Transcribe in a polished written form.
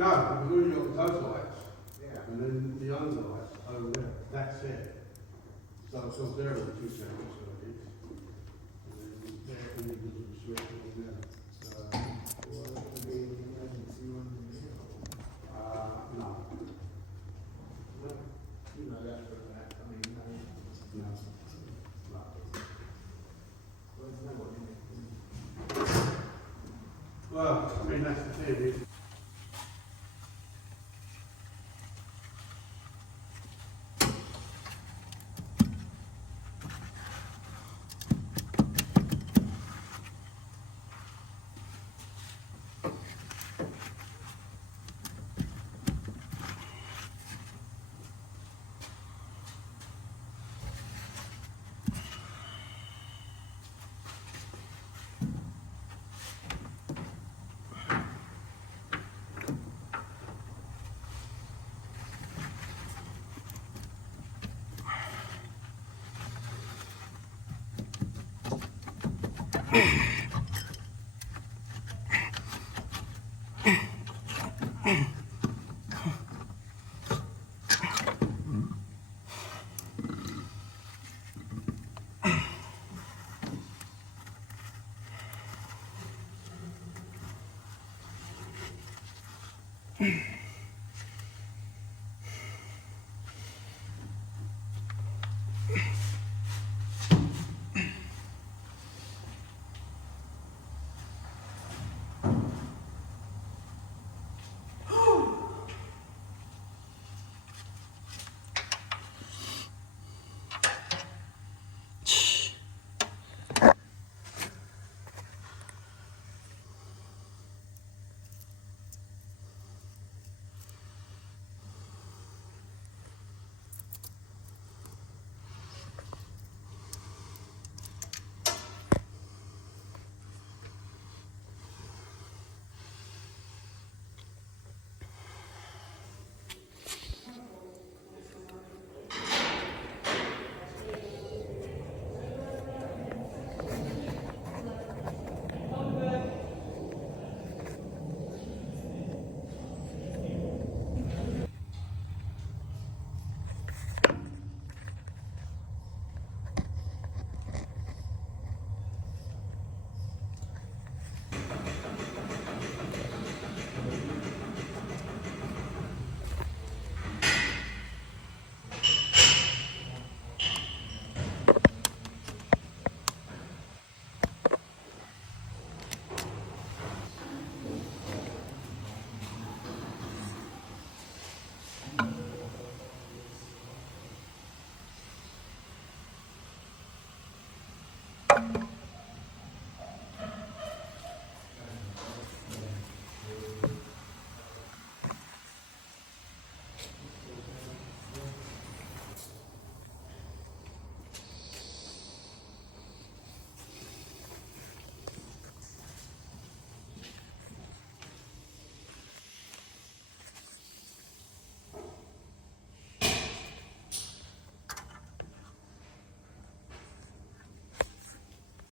No, because you've got those lights, Yeah. and then the under lights over there, that's it. So there are the two separate circuits. And then there, and then there's a switch over there. Or maybe the emergency one in the middle. No. Well, you know that for a fact, I mean, no. No. No. Well, there's no one in it. Well, I mean, that's the thing, is